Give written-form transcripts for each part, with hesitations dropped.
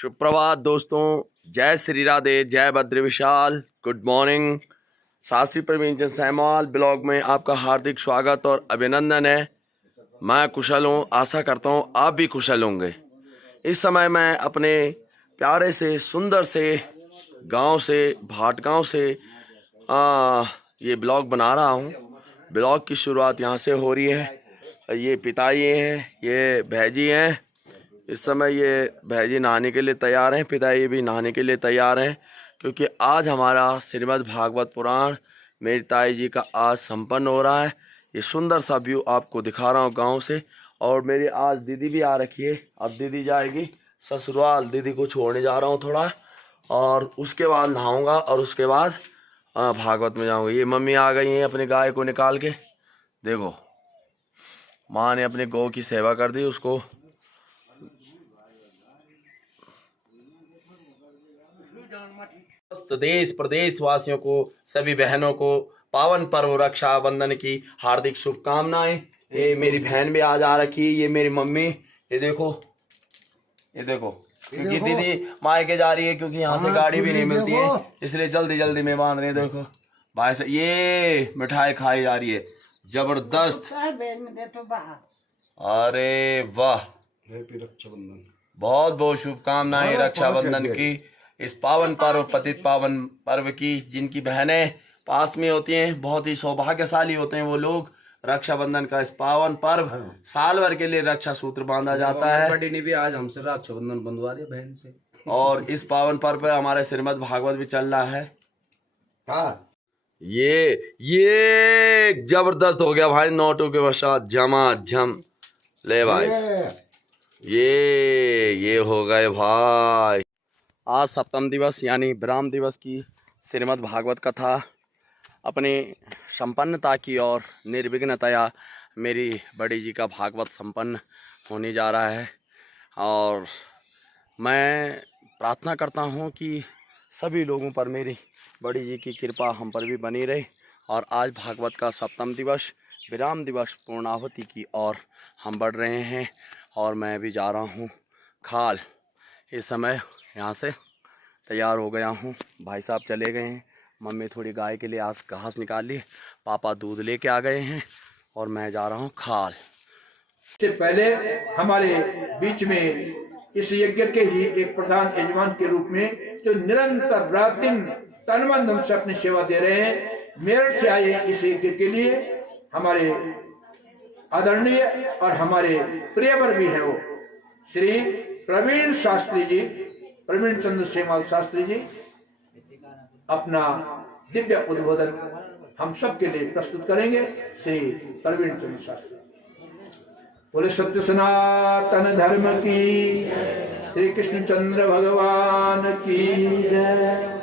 सुप्रभात दोस्तों, जय श्री राधे, जय बद्र विशाल, गुड मॉर्निंग। शास्त्री प्रवीण चंद सैमाल ब्लॉग में आपका हार्दिक स्वागत और अभिनंदन है। मैं कुशल हूँ, आशा करता हूँ आप भी कुशल होंगे। इस समय मैं अपने प्यारे से सुंदर से गांव से भाटगांव से ये ब्लॉग बना रहा हूँ। ब्लॉग की शुरुआत यहाँ से हो रही है। ये पिताजी हैं, ये भैजी हैं। इस समय ये भैजी नहाने के लिए तैयार हैं, पिताजी भी नहाने के लिए तैयार हैं, क्योंकि आज हमारा श्रीमद् भागवत पुराण मेरी ताई जी का आज संपन्न हो रहा है। ये सुंदर सा व्यू आपको दिखा रहा हूँ गांव से। और मेरी आज दीदी भी आ रखी है। अब दीदी जाएगी ससुराल, दीदी को छोड़ने जा रहा हूँ थोड़ा, और उसके बाद नहाऊंगा और उसके बाद भागवत में जाऊँगा। ये मम्मी आ गई हैं अपनी गाय को निकाल के। देखो, माँ ने अपने गौ की सेवा कर दी उसको। समस्त देश प्रदेश वासियों को, सभी बहनों को पावन पर्व रक्षाबंधन की हार्दिक शुभकामनाएं। ये मेरी बहन भी आज आ रखी है, ये मेरी मम्मी। ये देखो, ये देखो, क्योंकि दीदी मायके जा रही है, क्योंकि यहाँ से गाड़ी भी नहीं मिलती है, इसलिए जल्दी जल्दी में बांध रहे हैं। देखो भाई साहब, ये मिठाई खाई जा रही है, जबरदस्त। अरे वाह, रक्षाबंधन, बहुत बहुत शुभकामनाएं रक्षाबंधन की, इस पावन पर्व, पतित पावन पर्व की। जिनकी बहनें पास में होती हैं, बहुत ही सौभाग्यशाली होते हैं वो लोग। रक्षाबंधन का इस पावन पर्व साल भर के लिए रक्षा सूत्र बांधा जाता है। बड़ी ने भी आज हमसे रक्षाबंधन बंधवा दिया बहन से। और इस पावन पर्व पे हमारे श्रीमद् भागवत भी चल रहा है। ये जबरदस्त हो गया भाई, नोटों के वशात झमाझम। ले भाई, ये हो गए भाई। आज सप्तम दिवस यानी विराम दिवस की श्रीमद् भागवत कथा अपनी संपन्नता की और निर्विघ्नतया मेरी बड़ी जी का भागवत संपन्न होने जा रहा है। और मैं प्रार्थना करता हूँ कि सभी लोगों पर मेरी बड़ी जी की कृपा हम पर भी बनी रहे। और आज भागवत का सप्तम दिवस, विराम दिवस, पूर्णाहुति की ओर हम बढ़ रहे हैं। और मैं भी जा रहा हूँ खाल। इस समय यहाँ से तैयार हो गया हूँ, भाई साहब चले गए हैं, मम्मी थोड़ी गाय के लिए आज घास निकाल ली, पापा दूध लेके आ गए हैं, और मैं जा रहा हूँ खाल। इससे पहले हमारे बीच में इस यज्ञ के ही एक प्रधान यजमान के रूप में जो निरंतर रात दिन तन मन धन से अपनी सेवा दे रहे हैं, मेरठ से आए इस यज्ञ के लिए हमारे आदरणीय और हमारे प्रियवर भी है वो श्री प्रवीण शास्त्री जी, प्रवीण चंद्र सेमाल शास्त्री जी अपना दिव्य उद्बोधन हम सब के लिए प्रस्तुत करेंगे। श्री प्रवीण चंद्र शास्त्री बोले सत्य सनातन धर्म की, श्री कृष्ण चंद्र भगवान की जय।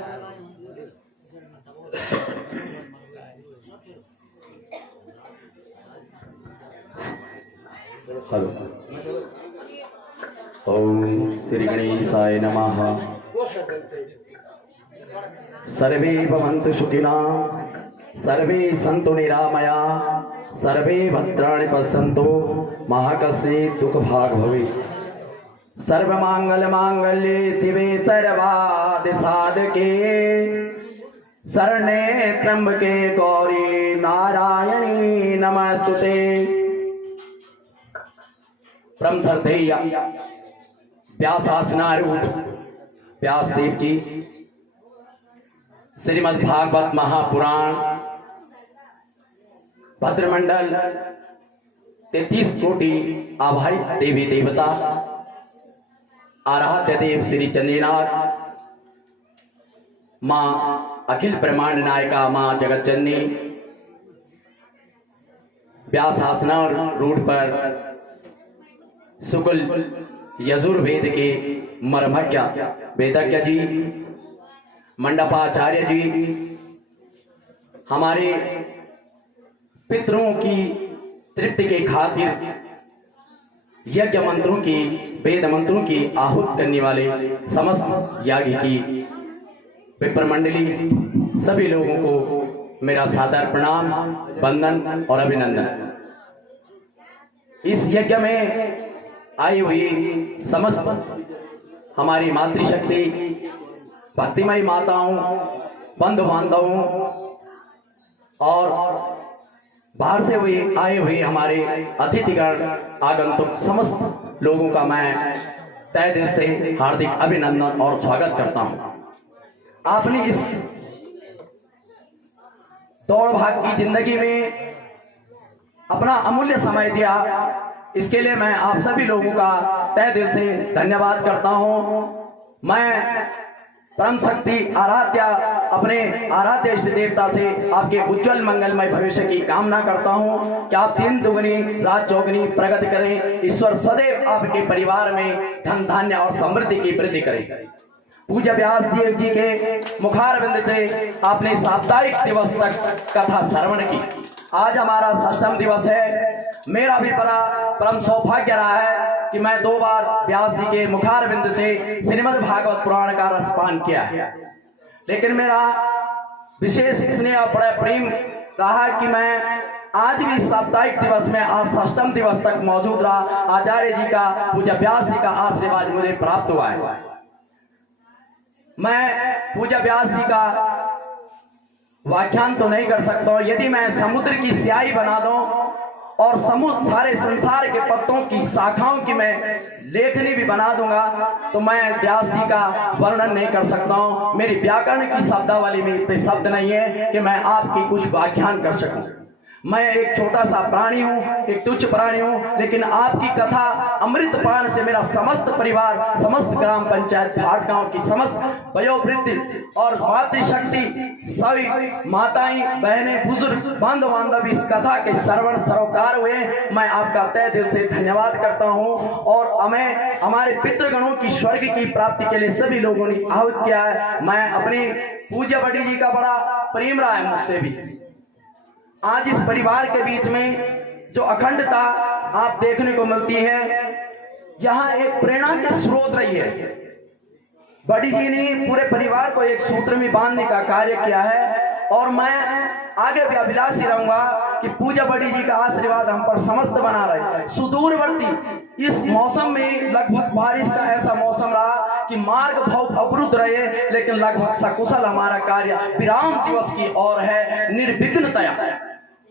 ओम श्री गणेशाय नमः। सर्वे भवन्तु सुखिनः, सर्वे सन्तु निरामया, सर्वे भद्राणि पश्यन्तु मा कश्चित् दुःखभाग् भवेत्। सर्वमंगल मांगल्ये शिवे सर्वार्थ साधके, शरण्ये त्र्यंबके गौरी नारायणी नमस्तुते। परम श्रद्धेय व्यासासनारूढ़ व्यासदेव की श्रीमद् भागवत महापुराण भद्रमंडल 33 कोटि आभारी देवी देवता आराध्य देव श्री चंद्रनाथ, माँ अखिल ब्रह्मांड नायिका, माँ जगत जननी, व्यासासनारूढ़ पर शुक्ल यजुर्वेद के मर्मज्ञ वेदज्ञ जी, मंडपाचार्य जी, हमारे पितरों की तृप्ति के खातिर यज्ञ मंत्रों की, वेद मंत्रों की आहुत करने वाले समस्त यागी की विप्र मंडली, सभी लोगों को मेरा सादर प्रणाम, वंदन और अभिनंदन। इस यज्ञ में आई हुई समस्त हमारी मातृशक्ति, भक्तिमयी माताओं, बंधु बांधवों और बाहर से आए हुए हमारे अतिथिगण, आगंतुक समस्त लोगों का मैं तहे दिल से हार्दिक अभिनंदन और स्वागत करता हूं। आपने इस दौड़ भाग की जिंदगी में अपना अमूल्य समय दिया, इसके लिए मैं आप सभी लोगों का तहे दिल से धन्यवाद करता हूं। मैं परम शक्ति आराध्या, अपने आराध्य इष्ट देवता से आपके उज्जवल मंगलमय भविष्य की कामना करता हूं कि आप दिन दुगनी रात चौगनी प्रगति करें। ईश्वर सदैव आपके परिवार में धन धान्य और समृद्धि की वृद्धि करें। पूज्य व्यास देव जी के मुखारविंद से आपने साप्ताहिक दिवस तक कथा श्रवण की। आज हमारा 6वां दिवस है। मेरा भी बड़ा परम सौभाग्य रहा है कि मैं 2 बार व्यास जी के मुखारविंद से श्रीमद् भागवत पुराण का रसपान किया है, लेकिन मेरा विशेष स्नेह और बड़ा प्रेम रहा कि मैं आज भी साप्ताहिक दिवस में आज 6वां दिवस तक मौजूद रहा। आचार्य जी का, पूज्य व्यास जी का आशीर्वाद मुझे प्राप्त हुआ है। मैं पूज्य व्यास जी का व्याख्यान तो नहीं कर सकता हूं। यदि मैं समुद्र की स्याही बना दूं और समुद्र सारे संसार के पत्तों की शाखाओं की मैं लेखनी भी बना दूंगा तो मैं व्यास जी का वर्णन नहीं कर सकता हूं। मेरी व्याकरण की शब्दावली में इतने शब्द नहीं है कि मैं आपकी कुछ व्याख्यान कर सकूं। मैं एक छोटा सा प्राणी हूँ, एक तुच्छ प्राणी हूँ, लेकिन आपकी कथा अमृत पान से मेरा समस्त परिवार, समस्त ग्राम पंचायत भाट गांव की समस्त वयोवृद्ध और मातृशक्ति, सभी माताएं, बहनें, बुजुर्ग, बांधव बांधव इस कथा के श्रवण सरोकार हुए। मैं आपका तहे दिल से धन्यवाद करता हूँ और हमें हमारे पितृगणों की स्वर्ग की प्राप्ति के लिए सभी लोगों ने आहुत किया है। मैं अपने पूज्य बड़ी जी का बड़ा प्रेम रहा है मुझसे भी। आज इस परिवार के बीच में जो अखंडता आप देखने को मिलती है, यहाँ एक प्रेरणा के स्रोत रही है। बड़ी जी ने पूरे परिवार को एक सूत्र में बांधने का कार्य किया है और मैं आगे भी अभिलाषी रहूंगा कि पूजा बड़ी जी का आशीर्वाद हम पर समस्त बना रहे। सुदूरवर्ती इस मौसम में लगभग बारिश का ऐसा मौसम रहा कि मार्ग बहुत अवरुद्ध रहे, लेकिन लगभग सकुशल हमारा कार्य विराम दिवस की ओर है, निर्विघ्नतया।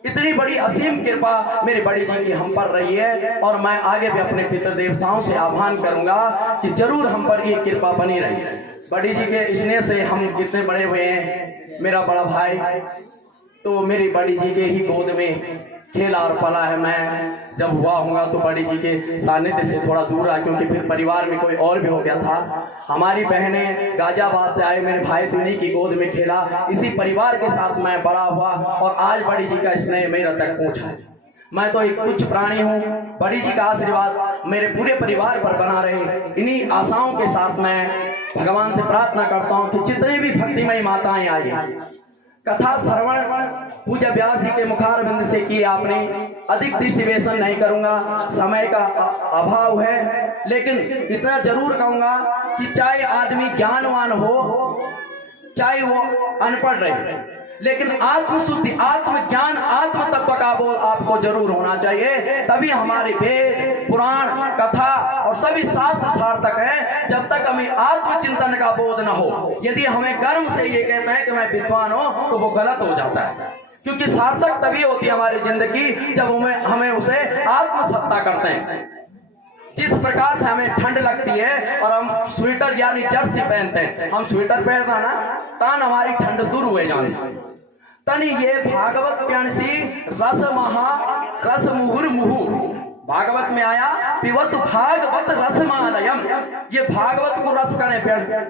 इतनी बड़ी असीम कृपा मेरी बड़ी जी की हम पर रही है और मैं आगे भी अपने पितृ देवताओं से आह्वान करूंगा कि जरूर हम पर ये कृपा बनी रही। बड़ी जी के स्नेह से हम कितने बड़े हुए हैं। मेरा बड़ा भाई तो मेरी बड़ी जी के ही गोद में खेला और पला है। मैं जब हुआ होगा तो बड़ी जी के सानिध्य से थोड़ा दूर रहा, क्योंकि फिर परिवार में कोई और भी हो गया था। हमारी बहनें गाजियाबाद से आए, मेरे भाई तुनी की गोद में खेला। इसी परिवार के साथ मैं बड़ा हुआ और आज बड़ी जी का स्नेह मेरा तक पहुंचा। मैं तो एक तुच्छ प्राणी हूँ। बड़ी जी का आशीर्वाद मेरे पूरे परिवार पर बना रहे, इन्हीं आशाओं के साथ मैं भगवान से प्रार्थना करता हूँ कि जितने भी भक्तिमयी माताएं आई, कथा श्रवण पूज्य व्यास जी के मुखारविंद से की आपने। अधिक दृष्टिवेशन नहीं करूंगा, समय का अभाव है, लेकिन इतना जरूर कहूंगा कि चाहे आदमी ज्ञानवान हो, चाहे वो अनपढ़ रहे, लेकिन आत्मशुद्धि, आत्मज्ञान, आत्म तत्व का बोध आपको जरूर होना चाहिए। तभी हमारे वेद, पुराण, कथा और सभी शास्त्र सार्थक है। जब तक हमें आत्मचिंतन का बोध न हो, यदि हमें कर्म से ये कहते हैं कि मैं विद्वान हूं, तो वो गलत हो जाता है। क्योंकि सार्थक तभी होती है हमारी जिंदगी जब हमें उसे आत्मसत्ता करते हैं। जिस प्रकार से हमें ठंड लगती है और हम स्वेटर यानी जर्सी पहनते हैं, हम स्वेटर पहनना ना तान हमारी ठंड दूर हुए जाने तनी ये भागवत प्याणसी रस महा रस मुहुर मुहु। भागवत में आया पिबत भागवत रसमालयम। ये भागवत को रस करने पेड़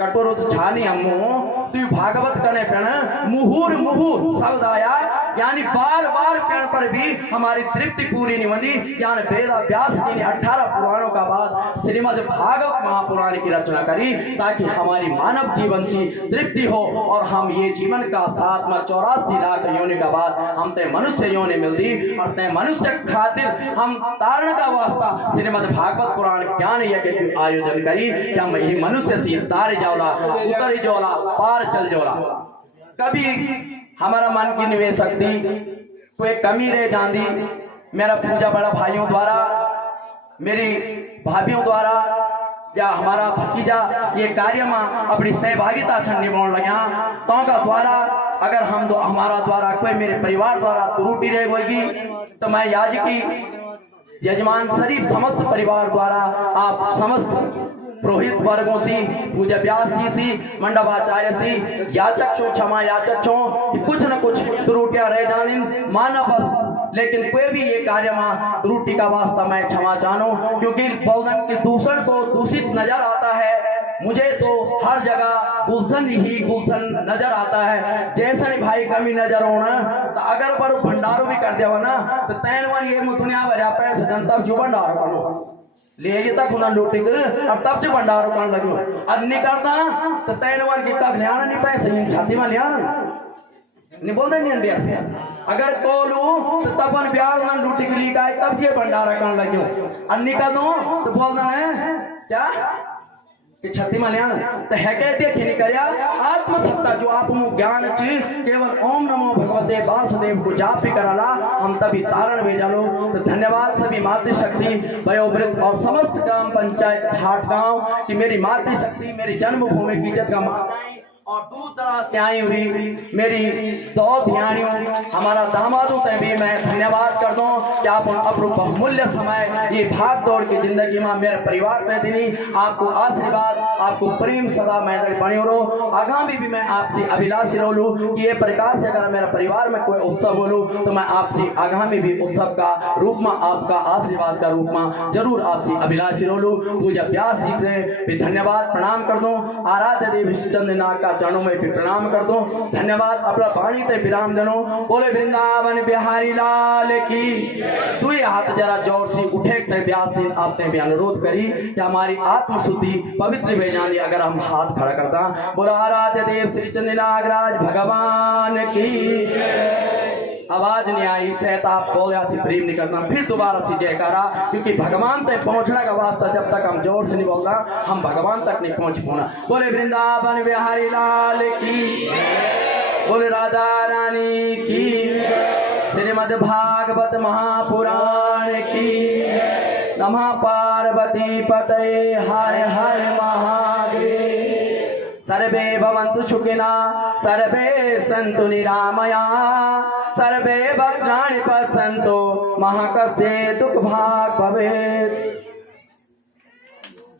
कटोरो छानी हमो तू भागवत करने पेड़ मुहुर मुहु शब्द आया, यानी बार बार पेड़ पर भी हमारी तृप्ति पूरी नहीं बनी। ज्ञान वेद व्यास जी ने 18 पुराणों का बाद श्रीमद् भागवत महापुराण की रचना करी, ताकि हमारी मानव जीवन से तृप्ति हो और हम ये जीवन का 84 लाख योनि का बाद हम ते मनुष्य योनि मिलती और ते मनुष्य खातिर हम तारण का वास्ता श्रीमद् भागवत पुराण ज्ञान यज्ञ की आयोजन करी कि हम ये मनुष्य से तारे जाला उतरी जोला पार चल जोला। कभी हमारा मन की निवेश शक्ति कोई कमी रह जाती, मेरा पूजा बड़ा भाइयों द्वारा, मेरी भाभियों द्वारा या हमारा भतीजा ये कार्य में अपनी सहभागिता छन निभाने लगा तो का द्वारा अगर हम हमारा द्वारा कोई मेरे परिवार द्वारा त्रुटि रह होगी तो मैं याजकी यजमान शरीफ समस्त परिवार द्वारा आप समस्त पुरोहित वर्गों से पूज्य व्यास जी से मंडपाचार्य से याचक छो क्षमा याचक छो कि कुछ न कुछ त्रुटियां रह जानी माना बस लेकिन कोई भी ये कार्य में त्रुटि का वास्ता मैं क्षमा चाहूं क्योंकि बोलन के दूषण को दूषित नजर आता है मुझे तो हर जगह गुलशन ही गुलशन नजर आता है जैसे भाई कमी नजर होना तो अगर बड़ो भंडारो भी कर देवा ना तो तैनवन ये दुनिया भर पैसे जनता जो भंडारो बनो ले तक उन्हें लूटी और तब जो भंडारो करने लगे और नहीं करता तो तैनवन की तक लिया नहीं पैसे छाती में लिया नहीं बोलते नहीं अगर कोलू तो तब ब्याह में लूटी के लिए तब ये भंडारा करने लगे और निकल दो तो बोलना है क्या कि छत्ती मल्याण तो है कहते खिनी करया आत्मसत्ता जो आप ज्ञान ची केवल ओम नमो भगवते वासुदेव को जाप भी कराला हम तभी तारण भेजा लो तो धन्यवाद सभी मातृशक्ति वयोवृद्ध और समस्त ग्राम पंचायत हाट गांव की मेरी मातृशक्ति मेरी जन्मभूमि की इज्जत का और दूर दराज से आई हुई मेरी दो ध्यानियों हमारा दामादों से भी मैं धन्यवाद कर दूं कि आप अपना बहुमूल्य समय ये भाग दौड़ की जिंदगी में मेरे परिवार में दिनी आपको आशीर्वाद आपको प्रेम सदा मैं बनी रहो आगामी भी मैं आपसे अभिलाषी रहूं कि ये प्रकार से अगर मेरा परिवार में कोई उत्सव बोलूं तो मैं आपसे आगामी भी उत्सव का रूप में आपका आशीर्वाद का रूप में जरूर आपसे अभिलाषी रहूं पूजा व्यास जी से भी धन्यवाद प्रणाम कर दूं आराध्य देव विष्णुचंद्र नाग का चरणों में भी प्रणाम कर दूं धन्यवाद अपना वाणी से विराम देनो बोले वृंदावन बिहारी लाल की तू ये हाथ जरा जोर से उठे व्यास दिन आपने भी अनुरोध करी कि हमारी आत्मशुद्धि पवित्र भेजानी अगर हम हाथ खड़ा करता बोला आराध्य देव श्री चंद्र नागराज भगवान की आवाज नहीं आई शायद आप बोले प्रेम नहीं करना फिर दोबारा से जयकारा क्योंकि भगवान तक पहुंचने का वास्ता जब तक हम जोर से नहीं बोलना हम भगवान तक नहीं पहुंच पाना बोले वृंदावन बिहारी लाल की बोले राधा रानी की श्रीमद् भागवत महापुराण की नमः पार्वती पतये हर हर महादेव सर्वे भवन्तु सुखिना सर्वे सन्तु निरामया सर्वे भद्राणि पश्यन्तु मा कश्चित् दुःख भाग् भवेत्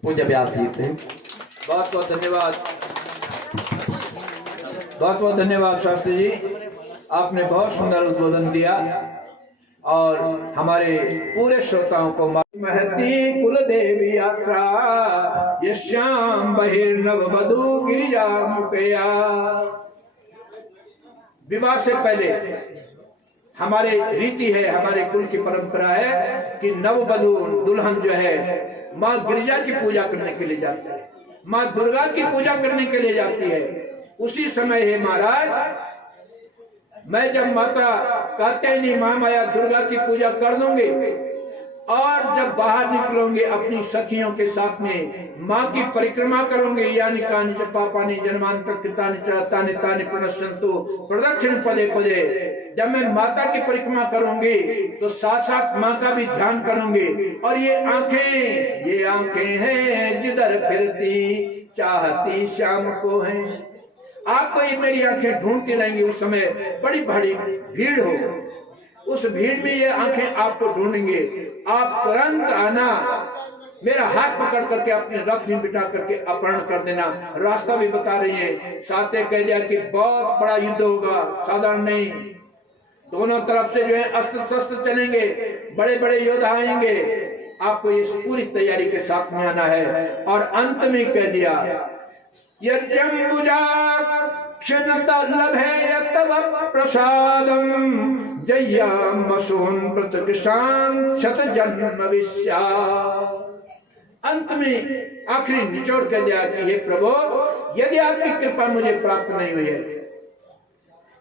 पूज्य व्यास जी थे बहुत बहुत धन्यवाद बहुत बहुत धन्यवाद शास्त्री जी आपने बहुत सुंदर उद्बोधन दिया और हमारे पूरे श्रोताओं को महती कुल देवी यात्रा ये श्याम बहिर्नव वधु गिरिजा मुकया विवाह से पहले हमारे रीति है हमारे कुल की परंपरा है कि नव वधु दुल्हन जो है माँ गिरिजा की पूजा करने के लिए जाती है माँ दुर्गा की पूजा करने के लिए जाती है उसी समय है महाराज मैं जब माता कहते नहीं माँ माया दुर्गा की पूजा कर दूंगी और जब बाहर निकलोगे अपनी सखियों के साथ में माँ की परिक्रमा करोगे यानी कानि च पापानि जन्मांतर कृतानि च तानि तानि प्रणश्यन्तु प्रदक्षिण पदे पदे जब मैं माता की परिक्रमा करूंगी तो साथ साथ माँ का भी ध्यान करूंगी और ये आंखें हैं जिधर फिरती चाहती शाम को है आपको ये मेरी आंखें ढूंढती रहेंगी उस समय बड़ी भारी भीड़ हो उस भीड़ में ये आंखें आपको ढूंढेंगे आप तुरंत आना मेरा हाथ पकड़ करके अपने रथ में बिठा करके अपहरण कर देना रास्ता भी बता रही है साथे कह दिया कि बहुत बड़ा युद्ध होगा साधारण नहीं दोनों तरफ से जो है अस्त्र शस्त्र चलेंगे बड़े बड़े योद्धा आएंगे आपको ये पूरी तैयारी के साथ में आना है और अंत में कह दिया प्रसादम जय्यामसून प्रतिशान शत जन्म विश्या अंत में आखिरी निचोड़ कर दिया कि हे प्रभु यदि आपकी कृपा मुझे प्राप्त नहीं हुई है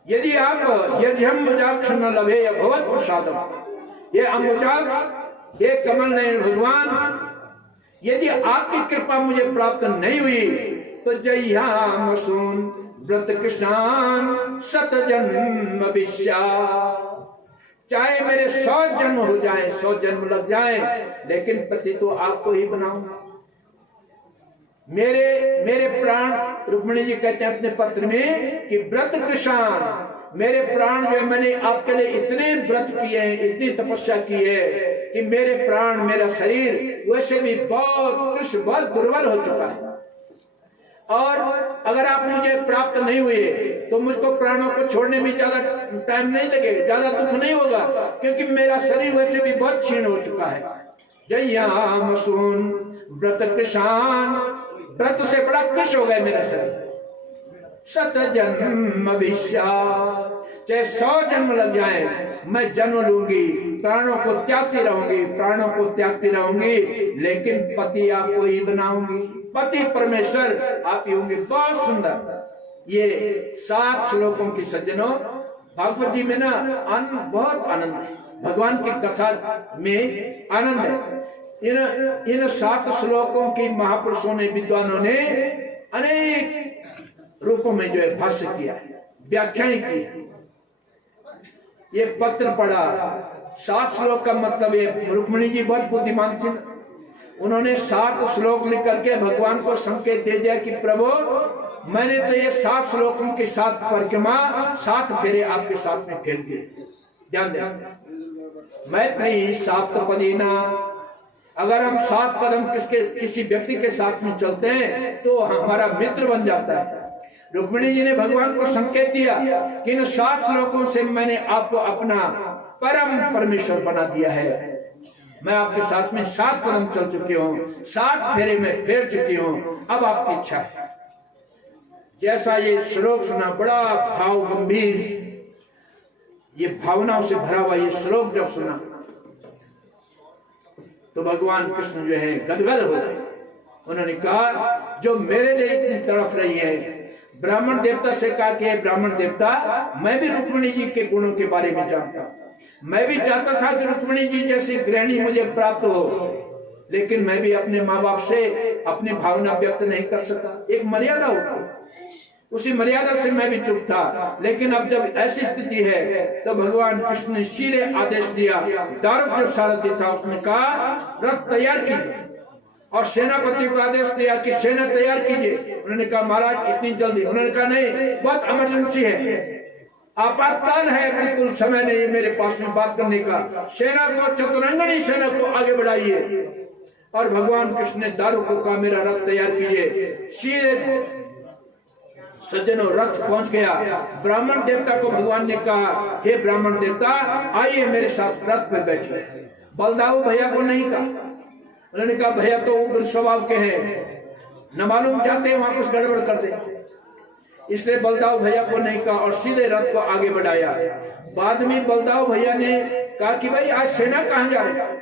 यदि हम मुजाक्ष न लभे भगवत प्रसादम ये अम्बुजाक्ष ये कमल नयन भगवान यदि आपकी कृपा मुझे प्राप्त नहीं हुई तो जय्यामसून व्रत किसान शत जन्म विश्या चाहे मेरे 100 जन्म हो जाए 100 जन्म लग जाए लेकिन पति तो आपको ही बनाऊंगा मेरे प्राण, रुक्मिणी जी कहते हैं अपने पत्र में कि व्रत कृषाण, मेरे प्राण जो है मैंने आपके लिए इतने व्रत किए हैं, इतनी तपस्या की है कि मेरे प्राण, मेरा शरीर वैसे भी बहुत दुर्बल हो चुका है। और अगर आप मुझे प्राप्त नहीं हुए तो मुझको प्राणों को छोड़ने में ज्यादा टाइम नहीं लगेगा, ज्यादा दुख नहीं होगा, क्योंकि मेरा शरीर वैसे भी बहुत क्षीण हो चुका है। जय्याम सुन व्रत कृषाण, व्रत से बड़ा कृष हो गया मेरा शरीर। शत जन्म विश्या, चाहे 100 जन्म लग जाए मैं जन्म लूंगी, प्राणों को त्यागती रहूंगी, प्राणों को त्यागती रहूंगी, लेकिन पति आपको ही बनाऊंगी, पति परमेश्वर आप ही होंगे। बहुत सुंदर ये 7 श्लोकों की सज्जनों, भागवत जी में ना बहुत आनंद है, भगवान की कथा में आनंद है। इन 7 श्लोकों की महापुरुषों ने, विद्वानों ने अनेक रूपों में जो है भाष्य किया है, व्याख्याएं की है। ये पत्र पढ़ा, 7 श्लोक का मतलब ये, रुक्मिणी जी बहुत बुद्धिमान थी, उन्होंने 7 श्लोक लिख करके भगवान को संकेत दे दिया कि प्रभु मैंने तो ये 7 श्लोकों के 7 परिक्रमा, 7 फेरे आपके साथ में फेर दिए। ध्यान दें, मैत्री 7 पदीना, अगर हम 7 कदम किसी व्यक्ति के साथ में चलते हैं तो हमारा मित्र बन जाता है। रुक्मिणी जी ने भगवान को संकेत दिया कि इन 7 श्लोकों से मैंने आपको अपना परम परमेश्वर बना दिया है, मैं आपके साथ में 7 कदम चल चुकी हूँ, 7 फेरे में फेर चुकी हूँ, अब आपकी इच्छा है। जैसा ये श्लोक सुना, बड़ा भाव गंभीर, ये भावनाओं से भरा हुआ ये श्लोक जब सुना तो भगवान कृष्ण जो है गदगद हो गए। उन्होंने कहा जो मेरे लिए इतनी तड़प रही है, ब्राह्मण देवता से कहा कि ब्राह्मण देवता, मैं भी रुक्मिणी जी के गुणों के बारे में जानता, मैं भी चाहता था कि रुक्मिणी जी जैसी गृहिणी मुझे प्राप्त हो, लेकिन मैं भी अपने माँ बाप से अपनी भावना व्यक्त नहीं कर सका। एक मर्यादा होती, उसी मर्यादा से मैं भी चुप था। लेकिन अब जब ऐसी स्थिति है तो भगवान कृष्ण ने सीधे आदेश दिया, दारुक जो सारथी था उसने कहा रथ तैयार कीजिए, और सेनापति को आदेश दिया कि सेना तैयार कीजिए। उन्होंने कहा महाराज इतनी जल्दी? उन्होंने कहा नहीं, बहुत इमरजेंसी है, आपातकाल है, बिल्कुल समय नहीं है मेरे पास में बात करने का। सेना को, चतुरंगनी सेना को आगे बढ़ाइए। और भगवान कृष्ण ने दारुक को कहा मेरा रथ तैयार कीजिए। सीधे सज्जनों रथ पहुंच गया। ब्राह्मण देवता को भगवान ने कहा हे ब्राह्मण देवता आइए मेरे साथ रथ पे बैठिए। बलदाऊ भैया को नहीं कहा, उन्होंने कहा भैया तो उग्र स्वभाव के हैं, न मालूम जाते वहां कुछ गड़बड़ कर दे, इसलिए बलदाऊ भैया को नहीं कहा और सीधे रथ को आगे बढ़ाया। बाद में बलदाऊ भैया ने कहा कि भाई आज सेना कहाँ जा रही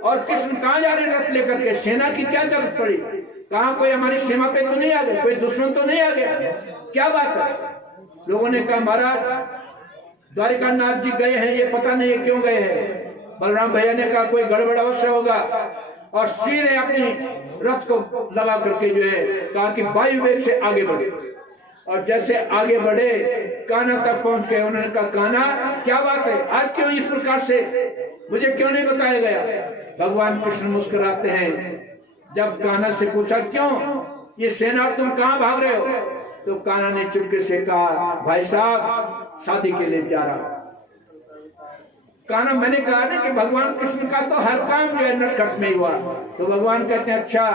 और कृष्ण कहाँ जा रहे रथ लेकर के, सेना की क्या जरूरत पड़ी, कहा कोई हमारी सीमा पे तो नहीं आ गया, कोई दुश्मन तो नहीं आ गया, क्या बात है? लोगों ने कहा महाराज द्वारिका नाथ जी गए हैं, ये पता नहीं क्यों गए हैं। बलराम भैया ने कहा कोई गड़बड़ अवश्य होगा, और सीधे अपनी रथ को लगा करके जो है कहा कि वायु वेग से आगे बढ़े। और जैसे आगे बढ़े कान्हा तक पहुंच गए। उन्होंने कहा कान्हा क्या बात है, आज क्यों इस प्रकार से, मुझे क्यों नहीं बताया गया? भगवान कृष्ण मुस्कुराते हैं। जब कान्हा से पूछा क्यों ये सेना तुम कहाँ भाग रहे हो, तो कान्हा ने चुपके से कहा भाई साहब शादी के लिए जा रहा। कान्हा, मैंने कहा ना कि भगवान कृष्ण का तो हर काम जो है नटखट में हुआ, तो भगवान कहते हैं अच्छा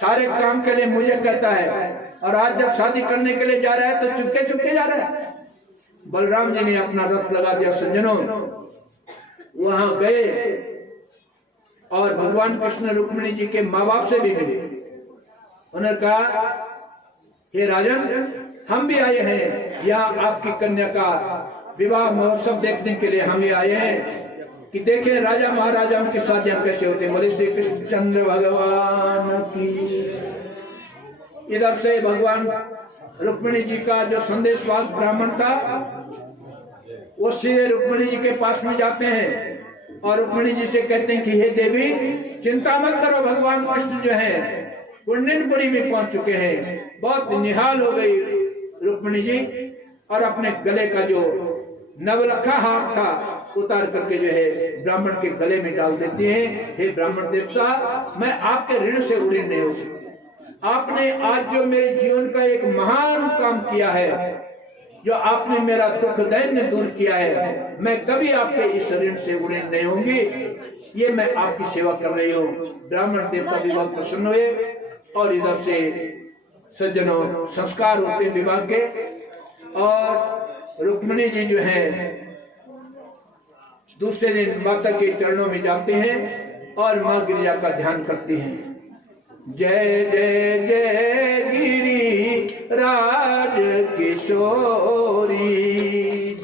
सारे काम के लिए मुझे कहता है, और आज जब शादी करने के लिए जा रहा है तो चुपके चुपके जा रहा है। बलराम जी ने अपना रथ लगा दिया। सज्जनों वहां गए और भगवान कृष्ण रुक्मिणी जी के माँ बाप से भी मिले। उन्होंने कहा हे राजन हम भी आए हैं यहाँ आपकी कन्या का विवाह महोत्सव देखने के लिए, हम भी आए हैं कि देखें राजा महाराजाओं की शादियां कैसे होती। बोले श्री कृष्णचंद्र भगवान की। इधर से भगवान रुक्मिणी जी का जो संदेशवाहक ब्राह्मण था वो सीधे रुक्मिणी जी के पास में जाते हैं और रुक्मिणी जी से कहते हैं कि हे देवी चिंता मत करो, भगवान कृष्ण जो है पुण्यपुरी में पहुंच चुके हैं। बहुत निहाल हो गई रुक्मिणी जी और अपने गले का जो नवलखा हार था उतार करके जो है ब्राह्मण के गले में डाल देती हैं। हे ब्राह्मण देवता मैं आपके ऋण से ऋणी नहीं हो सकती, आपने आज जो मेरे जीवन का एक महान काम किया है, जो आपने मेरा दुख दैन्य दूर किया है, मैं कभी आपके इस ऋण से ऋणी नहीं होंगी। ये मैं आपकी सेवा कर रही हूँ। ब्राह्मण देवता भी बहुत प्रसन्न हुए और इधर से सज्जनों संस्कार होते विवाह के, और रुक्मिणी जी जो है दूसरे दिन माता के चरणों में जाते हैं और माँ गिरिजा का ध्यान करते हैं। जय जय जय गिरी राज किशोरी,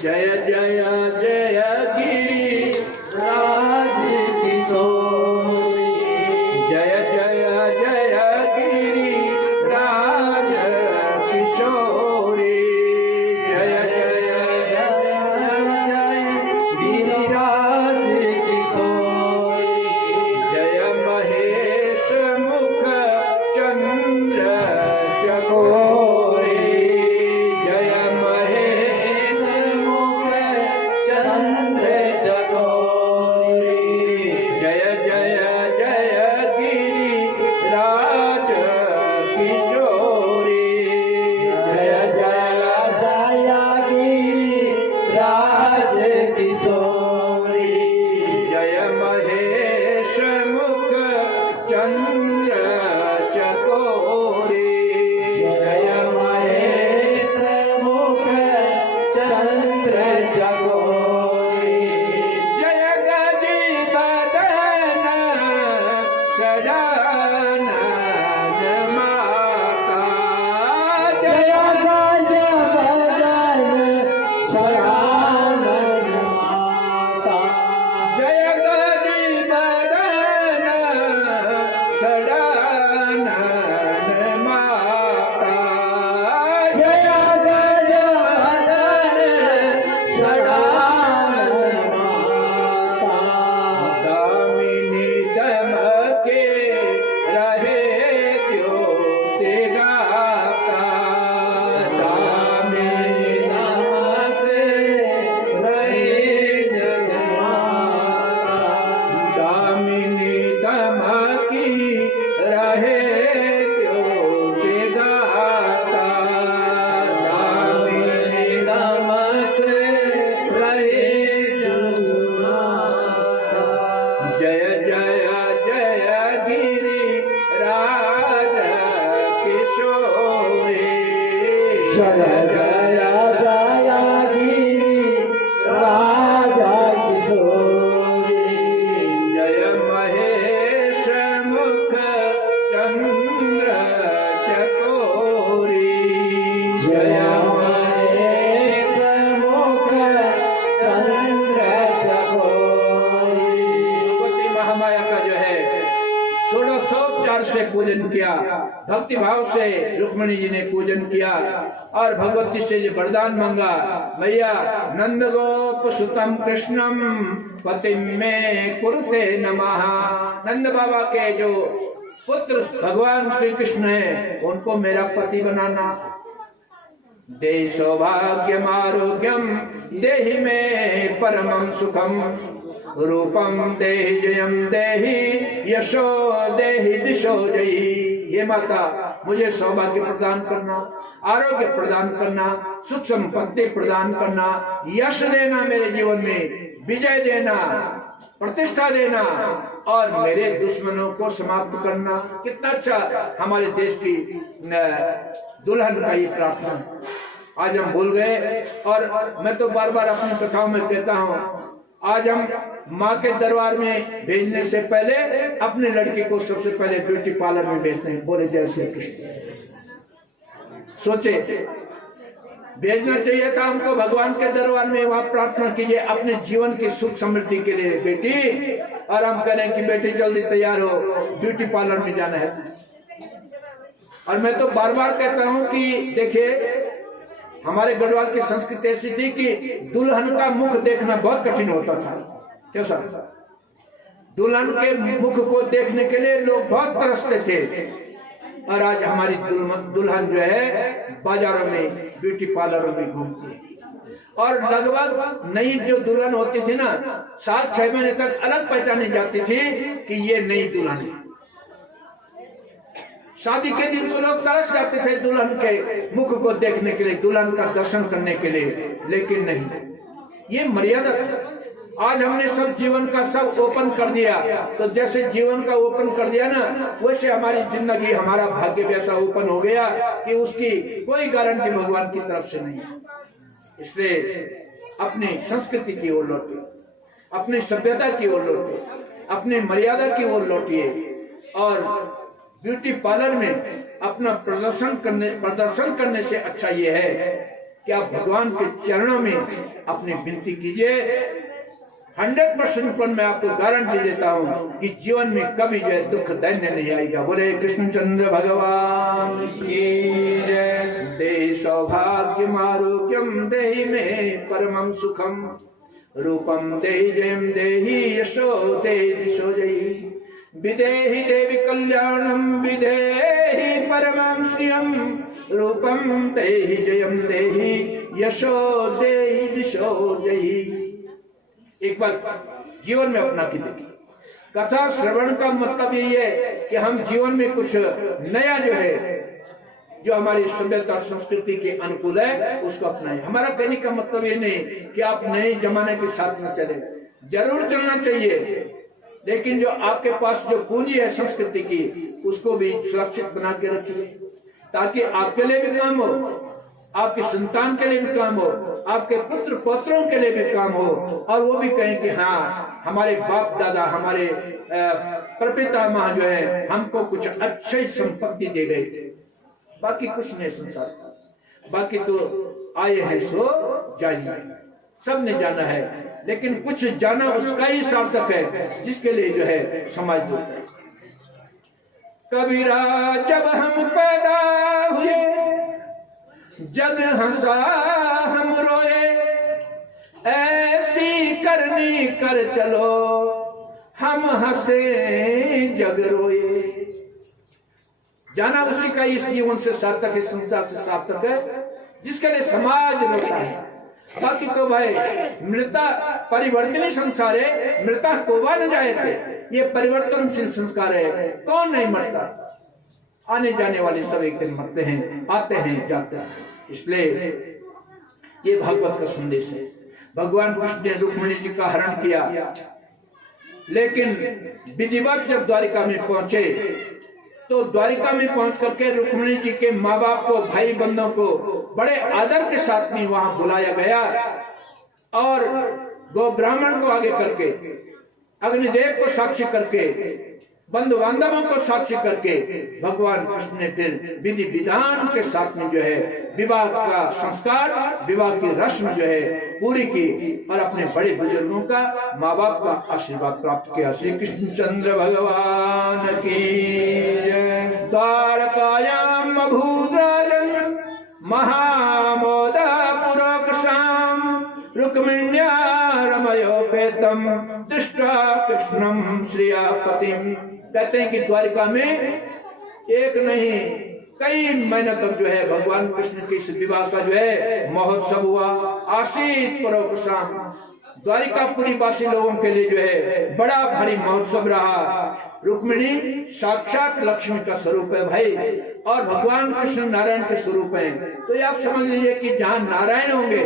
जय जय जय गिरी राज किशोरी, जय जय जय गिरी राज किशोरी, जय जय जय गिरिराज किशोरी, जय महेश मुख चंद्र चकोरी, जय महेश मुख चंद्र चकोरी, जय जय जय गिरी राज किशोरी, जय जय जय गिरी राज किशोरी, जय महेश मुख चंद्र चकोरी, जय महेश मुख चंद्र चकोरी, जय गजी बदन सदानंद माता, जय गज बदन सदानंद माता, जय गजी बदन सदानंद माता, जय गज बदन सदानंद माता, दामिनी दमके रहे ज्योति गाता, दामिनी दमके रहे जगमाता, दामिनी दमकी रहे ज्योति गाता, दामिनी दमक रहे जगमाता, जय जय जय गिरी राज किशोरी, जय जय जय गिरी राज किशोरी, जय महेश मुख चंद्र चकोरी, जय महेश मुख चंद्र चकोरी। भगवती महामाया का जो है षोडशोपचार से पूजन किया, भक्ति भाव से रुक्मिणी जी ने पूजन किया और भगवती से जो वरदान मांगा, भैया नंद गोप सुतम कृष्णम पति में कुरुते नमः। नंद बाबा के जो पुत्र भगवान श्री कृष्ण है उनको मेरा पति बनाना। दे सौभाग्यम आरोग्यम देहि में परमं सुखम, रूपम देहि जयम देहि यशो देहि दिशो जयी। ये माता मुझे सौभाग्य प्रदान करना, आरोग्य प्रदान करना, सुख संपत्ति प्रदान करना, यश देना, मेरे जीवन में विजय देना, प्रतिष्ठा देना और मेरे दुश्मनों को समाप्त करना। कितना अच्छा हमारे देश की दुल्हन का ये प्रार्थना आज हम भूल गए। और मैं तो बार बार अपनी कथाओं में कहता हूँ, आज हम माँ के दरबार में भेजने से पहले अपने लड़की को सबसे पहले ब्यूटी पार्लर में भेजते हैं। बोले जय श्री कृष्ण। सोचे भेजना चाहिए था हमको भगवान के दरबार में, वहां प्रार्थना कीजिए अपने जीवन की सुख समृद्धि के लिए बेटी, और हम करें कि बेटी जल्दी तैयार हो, ब्यूटी पार्लर में जाना है। और मैं तो बार बार कहता हूं कि देखिए हमारे गढ़वाल की संस्कृति ऐसी थी कि दुल्हन का मुख देखना बहुत कठिन होता था। क्यों सर? दुल्हन के मुख को देखने के लिए लोग बहुत तरसते थे। और आज हमारी दुल्हन जो है बाजारों में ब्यूटी पार्लरों में घूमती है, और लगभग नई जो दुल्हन होती थी ना 7-6 महीने तक अलग पहचानी जाती थी कि ये नई दुल्हन है। शादी के दिन तो लोग तरस जाते थे दुल्हन के मुख को देखने के लिए, दुल्हन का दर्शन करने के लिए, लेकिन नहीं, ये मर्यादा था। आज हमने सब जीवन का सब ओपन कर दिया, तो जैसे जीवन का ओपन कर दिया ना, वैसे हमारी जिंदगी, हमारा भाग्य भी ऐसा ओपन हो गया कि उसकी कोई गारंटी भगवान की तरफ से नहीं है। इसलिए अपनी संस्कृति की ओर लौटिए, अपनी सभ्यता की ओर लौटिए, अपनी मर्यादा की ओर लौटिए और ब्यूटी पार्लर में अपना प्रदर्शन करने से अच्छा ये है कि आप भगवान के चरणों में अपनी विनती कीजिए। 100% पर मैं आपको गारंटी देता हूँ कि जीवन में कभी जो है दुख दैन्य नहीं आएगा। बोले कृष्णचंद्र भगवान की जय। दे सौभाग्य आरोग्यम देहि में परमं सुखम, रूपम देहि जयम देहि यशो देहि दिशो जयी, विदेहि देवी कल्याणम विदेहि परमं श्रियम, रूपम देहि जयम देहि यशो देहि दिशो जयी। एक बार जीवन में अपना के देखिए। कथा श्रवण का मतलब यही है कि हम जीवन में कुछ नया जो है, जो हमारी सभ्यता संस्कृति के अनुकूल है, उसको अपनाएं। हमारा कहने का मतलब ये नहीं कि आप नए जमाने के साथ में चले, जरूर चलना चाहिए, लेकिन जो आपके पास जो पूंजी है संस्कृति की, उसको भी सुरक्षित बना के रखिए, ताकि आपके लिए भी काम हो, आपकी संतान के लिए भी काम हो, आपके पुत्र पौत्रों के लिए भी काम हो, और वो भी कहें कि हाँ, हमारे बाप दादा, हमारे प्रपितामह जो है, हमको कुछ अच्छी संपत्ति दे गए थे। बाकी कुछ नहीं संसार, बाकी तो आए हैं सो जाइए, सब ने जाना है, लेकिन कुछ जाना उसका ही सार्थक है जिसके लिए जो है समाज होता है। कबीरा जब हम पैदा हुए जग हंसा हम रोए, ऐसी करनी कर चलो हम हंसे जग रोए। जाना उसी का इस जीवन से सार्थक है, संसार से सार्थक है, जिसके लिए समाज रोता है। बाकी तो भाई मृता परिवर्तनीय संसार है, मृता कोवा न जाए थे, ये परिवर्तनशील संस्कार है, कौन नहीं मरता, आने जाने वाले सब एक दिन मरते हैं, आते हैं जाते हैं। इसलिए ये भागवत का संदेश है। भगवान कृष्ण ने रुक्मिणी जी का हरण किया, लेकिन विधिवत जब द्वारिका में पहुंचे तो द्वारिका में पहुंच करके रुक्मिणी जी के माँ बाप को, भाई बंधुओं को बड़े आदर के साथ में वहां बुलाया गया, और गो ब्राह्मण को आगे करके, अग्निदेव को साक्षी करके, बंधु बांधवों को साक्षी करके भगवान कृष्ण ने फिर विधि विधान के साथ में जो है विवाह का संस्कार, विवाह की रस्म जो है पूरी की, और अपने बड़े बुजुर्गों का, माँ बाप का आशीर्वाद प्राप्त किया। श्री कृष्णचंद्र भगवान की जय। द्वारकायाम अभूद्राजन महामोदा पुरोक्षाम, रुक्मिण्या रमयोपेतम दृष्ट्वा कृष्णम श्रियापतिम। कहते हैं कि द्वारिका में एक नहीं कई महीनों तक जो है भगवान कृष्ण के इस विवाह का जो है महोत्सव हुआ। आशीत परोक्षाम, द्वारिकापुरी वासी लोगों के लिए जो है बड़ा भारी महोत्सव रहा। रुक्मिणी साक्षात लक्ष्मी का स्वरूप है भाई, और भगवान कृष्ण नारायण के स्वरूप है। तो ये आप समझ लीजिए कि जहाँ नारायण होंगे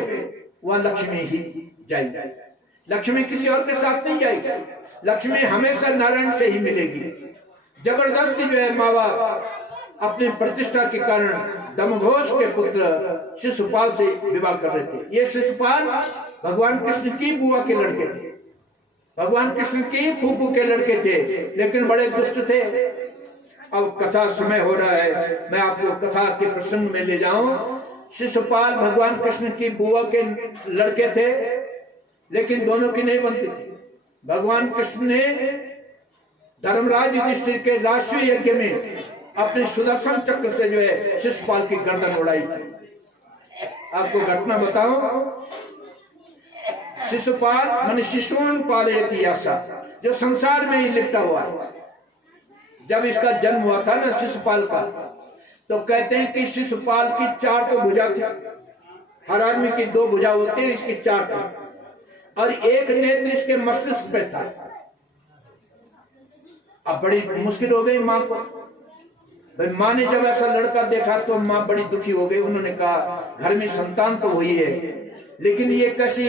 वह लक्ष्मी ही जाएगी, लक्ष्मी किसी और के साथ नहीं जाएगी, लक्ष्मी हमेशा नारायण से ही मिलेगी। जबरदस्ती जो है माँ बाप अपनी प्रतिष्ठा के कारण दमघोष के पुत्र शिशुपाल से विवाह कर रहे थे। ये शिशुपाल भगवान कृष्ण की बुआ के लड़के थे, भगवान कृष्ण की फूफू के लड़के थे, लेकिन बड़े दुष्ट थे। अब कथा समय हो रहा है, मैं आपको कथा के प्रसंग में ले जाऊं। शिशुपाल भगवान कृष्ण की बुआ के लड़के थे, लेकिन दोनों की नहीं बनती थी। भगवान कृष्ण ने धर्मराज युधिष्ठिर के राष्ट्रीय यज्ञ में अपने सुदर्शन चक्र से जो है शिशुपाल की गर्दन उड़ाई थी। आपको घटना बताओ, शिशुपाल माने शिशुन पालयति आशा, जो संसार में ही लिपटा हुआ है। जब इसका जन्म हुआ था ना शिशुपाल का, तो कहते हैं कि शिशुपाल की 4 तो भुजा थी, हर आदमी की 2 भुजा होती है, इसकी 4 थी, और एक नेत्र इसके मस्तिष्क पे था। अब बड़ी मुश्किल हो गई मां को, भाई माँ ने जब ऐसा लड़का देखा तो माँ बड़ी दुखी हो गई। उन्होंने कहा घर में संतान तो हुई है, लेकिन ये कैसी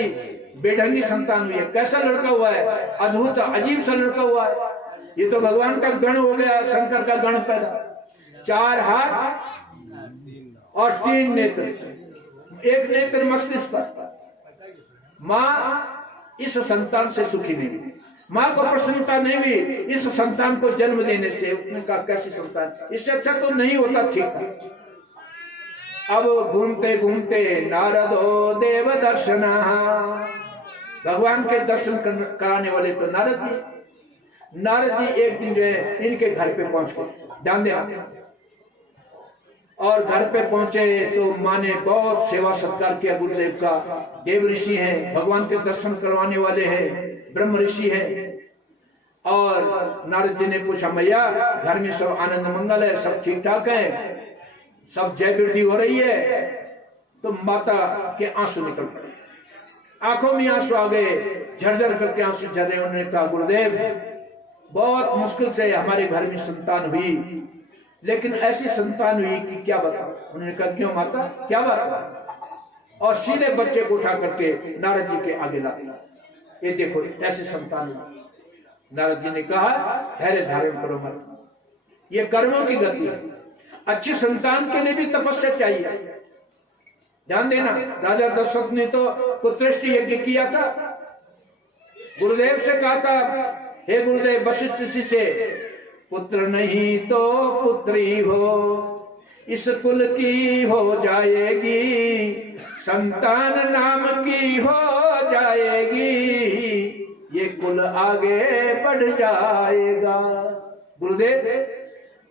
बेढंगी संतान हुई है, कैसा लड़का हुआ है, अद्भुत अजीब सा लड़का हुआ है। ये तो भगवान का गण हो गया, शंकर का गण पैदा। 4 हाथ और 3 नेत्र, 1 नेत्र मस्तिष्क पर। माँ इस संतान से सुखी नहीं, माँ को प्रसन्नता नहीं हुई इस संतान को जन्म देने से। उसने कहा कैसी संतान, इससे अच्छा तो नहीं होता ठीक। अब घूमते घूमते नारदो देव दर्शना, भगवान के दर्शन कराने वाले तो नारद जी एक दिन जो है इनके घर पे पहुंच गए, ध्यान देना। और घर पे पहुंचे तो माँ ने बहुत सेवा सत्कार किया गुरुदेव का। देव ऋषि हैं, भगवान के दर्शन करवाने वाले हैं, ब्रह्म ऋषि हैं। और नारद जी ने पूछा मैया घर में सब आनंद मंगल है, सब ठीक ठाक है, सब जय वृद्धि हो रही है? तो माता के आंसू निकल पड़े, आंखों में आंसू आ गए, झरझर करके आंसू झर रहे। उन्होंने कहा गुरुदेव बहुत मुश्किल से हमारे घर में संतान हुई, लेकिन ऐसी संतान हुई कि क्या बताओ। उन्होंने कहा क्यों माता, क्या बात? और सीधे बच्चे को उठा करके नारद जी के आगे ला दिया, ये देखो ऐसी संतान हुई। नारद जी ने कहा धैर्य धारण करो मत, ये कर्मों की गति है। अच्छी संतान के लिए भी तपस्या चाहिए। ध्यान देना, राजा दशरथ ने तो पुत्रेष्टि यज्ञ किया था। गुरुदेव से कहा था हे गुरुदेव वशिष्ठ ऋषि से, पुत्र नहीं तो पुत्री हो, इस कुल की हो जाएगी, संतान नाम की हो जाएगी, ये कुल आगे बढ़ जाएगा। गुरुदेव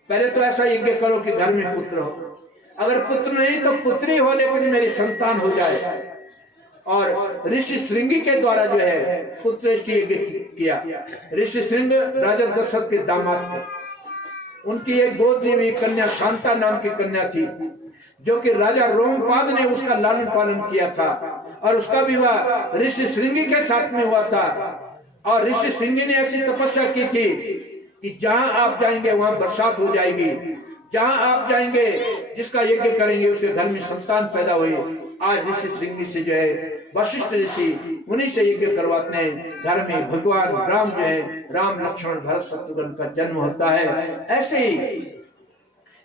पहले तो ऐसा यज्ञ करो कि घर में पुत्र हो, अगर पुत्र नहीं तो पुत्री हो, लेकिन मेरी संतान हो जाए। और ऋषि श्रृंगी के द्वारा जो है पुत्रेष्टि यज्ञ किया। ऋषि श्रृंग राजा दशरथ के दामाद थे। उनकी एक गोद ली हुई कन्या शांता नाम की कन्या थी, जो कि राजा रोमपाद ने उसका लालन पालन किया था। और उसका विवाह ऋषि श्रृंगी के साथ में हुआ था। और ऋषि श्रृंगी ने ऐसी तपस्या की थी कि जहां आप जाएंगे वहां बरसात हो जाएगी, जहां आप जाएंगे जिसका यज्ञ करेंगे उसके घर में संतान पैदा हुई। आज ऋषि श्रृंगी से जो है वशिष्ठ ऋषि उन्हीं से यज्ञ करवाते हैं, घर में भगवान राम जो है, राम लक्ष्मण भरत शत्रुघ्न का जन्म होता है। ऐसे ही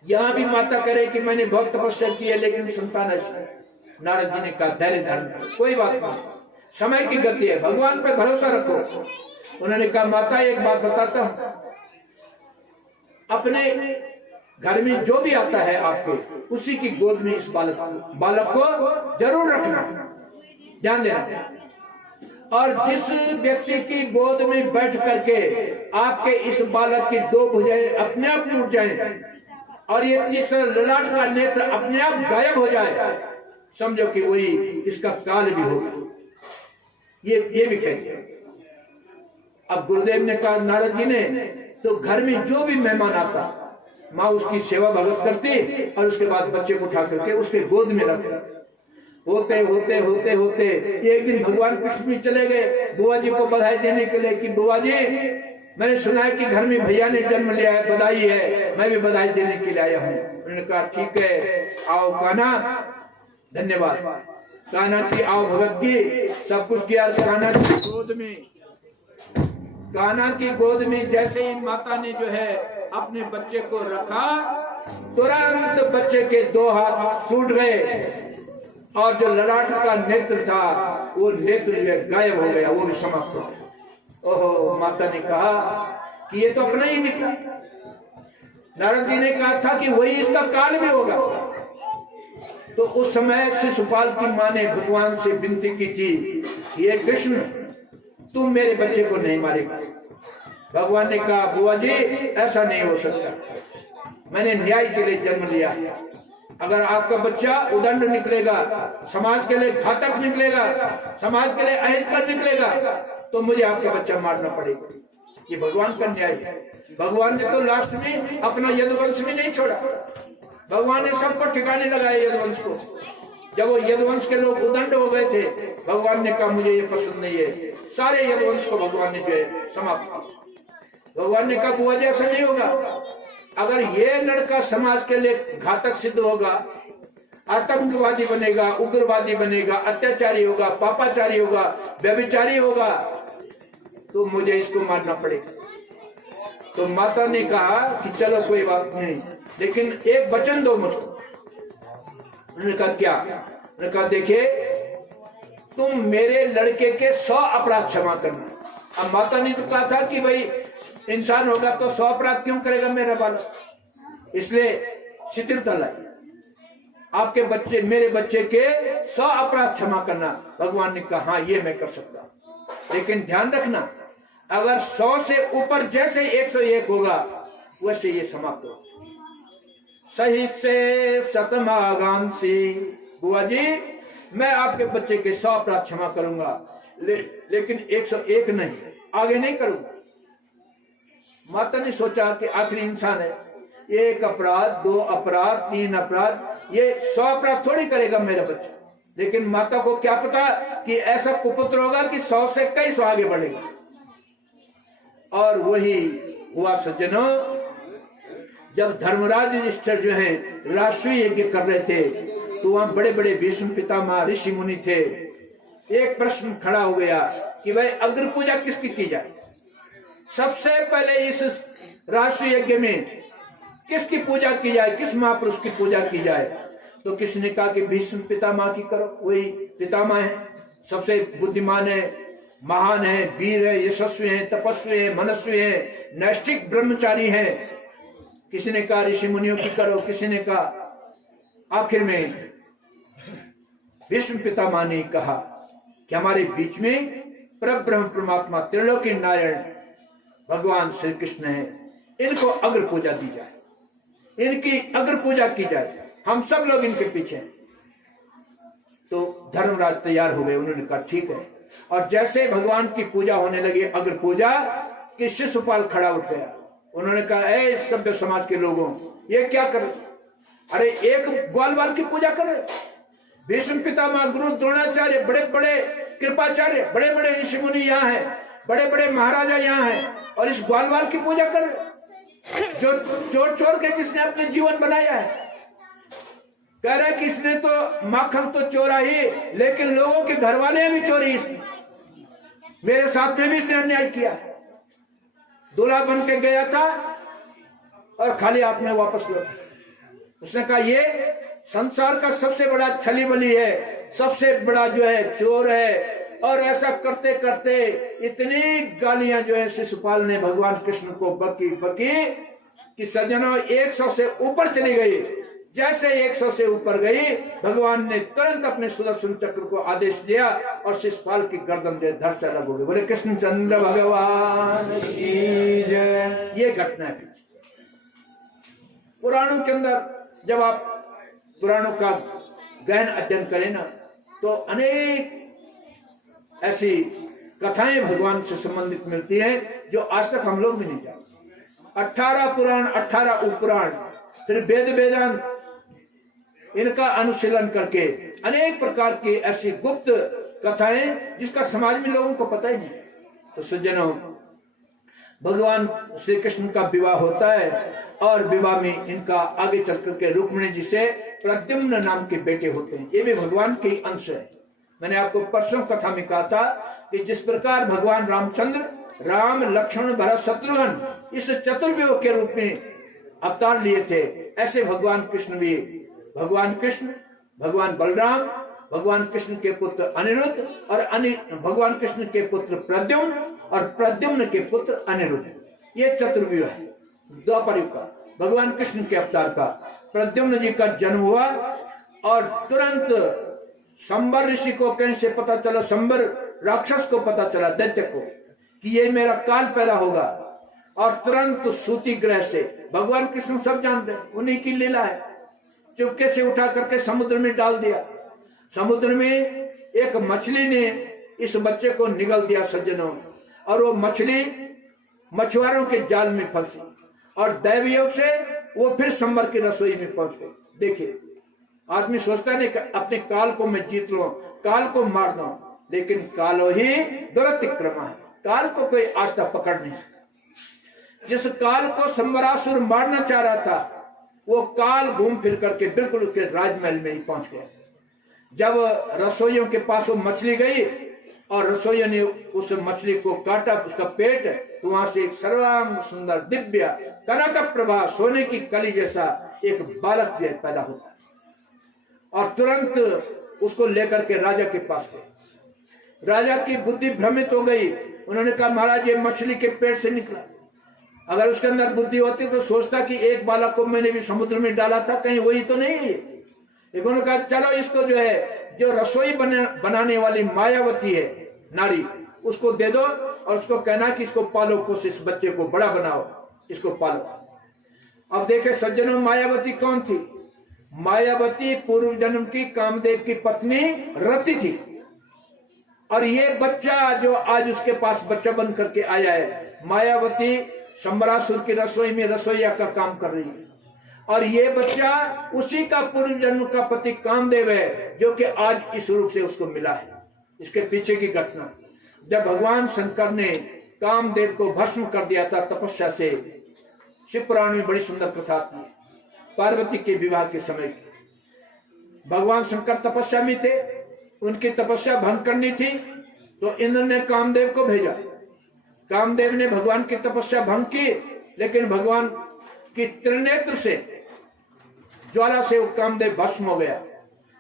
यहाँ भी माता करे कि मैंने बहुत तपस्या की है लेकिन संतान ऐसी। नारद जी ने कहा धैर्य धारण, कोई बात नहीं, समय की गति है, भगवान पे भरोसा रखो। उन्होंने कहा माता एक बात बताता हूं, अपने घर में जो भी आता है आपके, उसी की गोद में इस बालक को जरूर रखना, ध्यान देना। और जिस व्यक्ति की गोद में बैठ करके आपके इस बालक की 2 भुजाएं अपने आप टूट जाएं और ये तीसरा ललाट का नेत्र अपने आप गायब हो जाए, समझो कि वही इसका काल भी होगा। ये भी कहते हैं। अब गुरुदेव ने कहा नारद जी ने, तो घर में जो भी मेहमान आता माँ उसकी सेवा भगत करती और उसके बाद बच्चे को उठा करके उसके गोद में रखती। होते होते होते होते एक दिन भगवान कृष्ण भी चले गए बुआ जी को बधाई देने के लिए कि बुआ जी मैंने सुना है कि घर में भैया ने जन्म लिया है, बधाई है, मैं भी बधाई देने के लिए आया हूँ। उन्होंने कहा ठीक है, आओ कान्हा, धन्यवाद। कान्हा की आओ भगत की, सब कुछ किया। कान्हा की गोद में जैसे ही माता ने जो है अपने बच्चे को रखा, तुरंत बच्चे के 2 हाथ टूट गए और जो ललाट का नेत्र था वो नेत्र गायब हो गया, वो भी समाप्त हो गया। ओहो, माता ने कहा कि ये तो अपना ही निकला। नारद जी ने कहा था कि वही इसका काल भी होगा। तो उस समय शिशुपाल की मां ने भगवान से विनती की थी, ये कृष्ण तुम मेरे बच्चे को नहीं मारेगा। भगवान ने कहा बुआ जी ऐसा नहीं हो सकता, मैंने न्याय के लिए जन्म लिया। अगर आपका बच्चा उदंड निकलेगा, समाज के लिए घातक निकलेगा, समाज के लिए अहितकर निकलेगा, तो मुझे आपका बच्चा मारना पड़ेगा। ये भगवान का न्याय है। भगवान ने तो लास्ट में अपना यदुवंश भी नहीं छोड़ा। भगवान ने सबको ठिकाने लगाया यदुवंश को। जब वो यदुवंश के लोग उदंड हो गए थे, भगवान ने कहा मुझे ये पसंद नहीं है, सारे यदुवंश को भगवान ने जो है समाप्त किया। भगवान ने कहा बुआ जी ऐसा नहीं होगा, अगर ये लड़का समाज के लिए घातक सिद्ध होगा, आतंकवादी बनेगा, उग्रवादी बनेगा, अत्याचारी होगा, पापाचारी होगा, व्यभिचारी होगा, तो मुझे इसको मारना पड़ेगा। तो माता ने कहा कि चलो कोई बात नहीं, लेकिन एक वचन दो मुझको। उन्होंने कहा क्या? उन्होंने कहा देखिए, तुम मेरे लड़के के 100 अपराध क्षमा करना। अब माता ने तो कहा था कि भाई इंसान होगा तो 100 अपराध क्यों करेगा मेरा बालक, इसलिए शिथिलता लाई। आपके बच्चे, मेरे बच्चे के 100 अपराध क्षमा करना। भगवान ने कहा हाँ ये मैं कर सकता हूं, लेकिन ध्यान रखना अगर 100 से ऊपर जैसे 101 होगा वैसे ये समाप्त हो। सही से सतमागांसी, बुआ जी मैं आपके बच्चे के 100 अपराध क्षमा करूंगा, लेकिन 101 नहीं, आगे नहीं करूंगा। माता ने सोचा कि आखिरी इंसान है, 1 अपराध, 2 अपराध, 3 अपराध, ये 100 अपराध थोड़ी करेगा मेरा बच्चा। लेकिन माता को क्या पता कि ऐसा कुपुत्र होगा कि 100 से कई 100 आगे बढ़ेगा। और वही हुआ सज्जनों, जब धर्मराज युधिष्ठिर जो है राष्ट्रीय यज्ञ कर रहे थे, तो वहां बड़े बड़े भीष्म पितामह ऋषि मुनि थे। एक प्रश्न खड़ा हो गया कि भाई अग्र पूजा किसकी की जाए? सबसे पहले इस राष्ट्रीय यज्ञ में किसकी पूजा की जाए, किस महापुरुष की पूजा की जाए? तो किसी ने कहा कि भीष्म पितामह की करो, वही पितामह है, सबसे बुद्धिमान है, महान है, वीर है, यशस्वी है, तपस्वी है, मनस्वी है, नैष्ठिक ब्रह्मचारी है। किसी ने कहा ऋषि मुनियों की करो, किसी ने कहा। आखिर में भीष्म पितामह ने कहा कि हमारे बीच में परब्रह्म परमात्मा त्रिलोकी नारायण भगवान श्री कृष्ण है, इनको अग्र पूजा दी जाए, इनकी अग्र पूजा की जाए, हम सब लोग इनके पीछे हैं। तो धर्मराज तैयार हो गए, उन्होंने कहा ठीक है। और जैसे भगवान की पूजा होने लगी, अग्र पूजा, कि शिशुपाल खड़ा उठ गया। उन्होंने कहा ए सभ्य समाज के लोगों, ये क्या कर, अरे एक ग्वाल बाल की पूजा कर रहे? भीष्म पितामह, गुरु द्रोणाचार्य, बड़े बड़े कृपाचार्य, बड़े बड़े ऋषि मुनि यहाँ है, बड़े बड़े महाराजा यहाँ है, और इस ग्वाल बाल की पूजा कर रहे? जो चोर चोर के जिसने अपने जीवन बनाया है, कह रहा है कि इसने तो माखन तो चोरा ही, लेकिन लोगों के घर वाले भी चोरी इसने, मेरे साथ में भी इसने अन्याय किया। दूल्हा बन के गया था और खाली हाथ में वापस लौटा। उसने कहा ये संसार का सबसे बड़ा छली बली है, सबसे बड़ा जो है चोर है। और ऐसा करते करते इतनी गालियां जो है शिशुपाल ने भगवान कृष्ण को बकी बकी कि सज्जनों 100 से ऊपर चली गई। जैसे 100 से ऊपर गई, भगवान ने तुरंत अपने सुदर्शन चक्र को आदेश दिया और शिशुपाल की गर्दन दे धड़ से अलग हो गई। बोले कृष्ण चंद्र भगवान की जय। ये घटना है पुराणों के अंदर। जब आप पुराणों का गहन अध्ययन करें ना, तो अनेक ऐसी कथाएं भगवान से संबंधित मिलती हैं जो आज तक हम लोग भी नहीं जानते। 18 पुराण, 18 उपपुराण, फिर वेद वेदांत, इनका अनुशीलन करके अनेक प्रकार की ऐसी गुप्त कथाएं जिसका समाज में लोगों को पता ही नहीं। तो सज्जनों, भगवान श्री कृष्ण का विवाह होता है और विवाह में इनका आगे चल करके रुक्मिणी जी से प्रद्युम्न नाम के बेटे होते हैं। ये भी भगवान के अंश है। मैंने आपको परसों कथा में कहा था कि जिस प्रकार भगवान रामचंद्र, राम, लक्ष्मण, भरत, शत्रुघ्न इस चतुर्व्यूह के रूप में अवतार लिए थे, ऐसे भगवान कृष्ण भी, भगवान कृष्ण, भगवान बलराम, भगवान कृष्ण के पुत्र अनिरुद्ध और भगवान कृष्ण के पुत्र प्रद्युम्न और प्रद्युम्न के पुत्र अनिरुद्ध, ये चतुर्व्यूह है द्वापर युग का। भगवान कृष्ण के अवतार का प्रद्युम्न जी का जन्म हुआ और तुरंत शंबर ऋषि को कैसे पता चला, शंबर राक्षस को पता चला, दैत्य को, कि ये मेरा काल पैदा होगा। और तुरंत सूती ग्रह से, भगवान कृष्ण सब जानते हैं, उन्हीं की लीला है, चुपके से उठा करके समुद्र में डाल दिया। समुद्र में एक मछली ने इस बच्चे को निगल दिया सज्जनों, और वो मछली मछुआरों के जाल में फंसी और दैव योग से वो फिर शंबर की रसोई में पहुंच गई। देखिए, आदमी सोचता नहीं अपने काल को मैं जीत लूं, काल को मार दूं, लेकिन कालो ही दुरतिक्रमा है, काल को कोई आज तक पकड़ नहीं सकता। जिस काल को संबरासुर मारना चाह रहा था, वो काल घूम फिर करके बिल्कुल उसके राजमहल में ही पहुंच गया। जब रसोइयों के पास वो मछली गई और रसोइयों ने उस मछली को काटा, उसका पेट, तो वहां से एक सर्वांग सुंदर दिव्य कनक प्रभा सोने की कली जैसा एक बालक जो पैदा होता है और तुरंत उसको लेकर के राजा के पास गए। राजा की बुद्धि भ्रमित हो गई। उन्होंने कहा, महाराज ये मछली के पेट से निकला, अगर उसके अंदर बुद्धि होती तो सोचता कि एक बालक को मैंने भी समुद्र में डाला था, कहीं वही तो नहीं है। लेकिन उन्होंने कहा, चलो इसको जो है, जो रसोई बनाने वाली मायावती है नारी, उसको दे दो और उसको कहना कि इसको पालो, पोषो, इस बच्चे को बड़ा बनाओ, इसको पालो। अब देखे सज्जनों, मायावती कौन थी? मायावती पूर्व जन्म की कामदेव की पत्नी रति थी। और ये बच्चा जो आज उसके पास बच्चा बन करके आया है, मायावती संबरासुर की रसोई में रसोईया का काम कर रही है। और ये बच्चा उसी का पूर्व जन्म का पति कामदेव है, जो कि आज इस रूप से उसको मिला है। इसके पीछे की घटना, जब भगवान शंकर ने कामदेव को भस्म कर दिया था तपस्या से, शिव पुराण में बड़ी सुंदर कथा आती है, पार्वती के विवाह के समय की। भगवान शंकर तपस्या में थे, उनकी तपस्या भंग करनी थी, तो इंद्र ने कामदेव को भेजा। कामदेव ने भगवान की तपस्या भंग की, लेकिन भगवान की त्रिनेत्र से ज्वाला से वो कामदेव भस्म हो गया।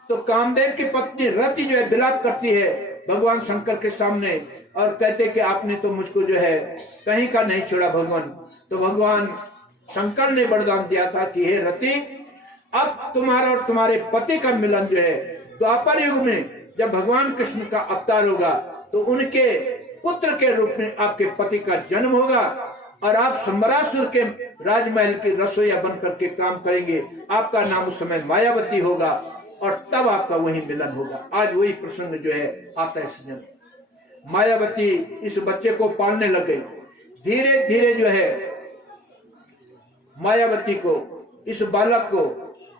तो कामदेव की पत्नी रति जो है विलाप करती है भगवान शंकर के सामने और कहते कि आपने तो मुझको जो है कहीं का नहीं छोड़ा भगवान। तो भगवान शंकर ने वरदान दिया था कि हे रति, अब तुम्हारा और तुम्हारे पति का मिलन जो है द्वापर युग में जब भगवान कृष्ण का अवतार होगा, तो उनके पुत्र के रूप में आपके पति का जन्म होगा और आप संबरासुर के राजमहल की रसोईया बन करके काम करेंगे। आपका नाम उस समय मायावती होगा और तब आपका वही मिलन होगा। आज वही प्रसंग जो है आता है सज्जन। मायावती इस बच्चे को पालने लग गई। धीरे धीरे जो है मायावती को, इस बालक को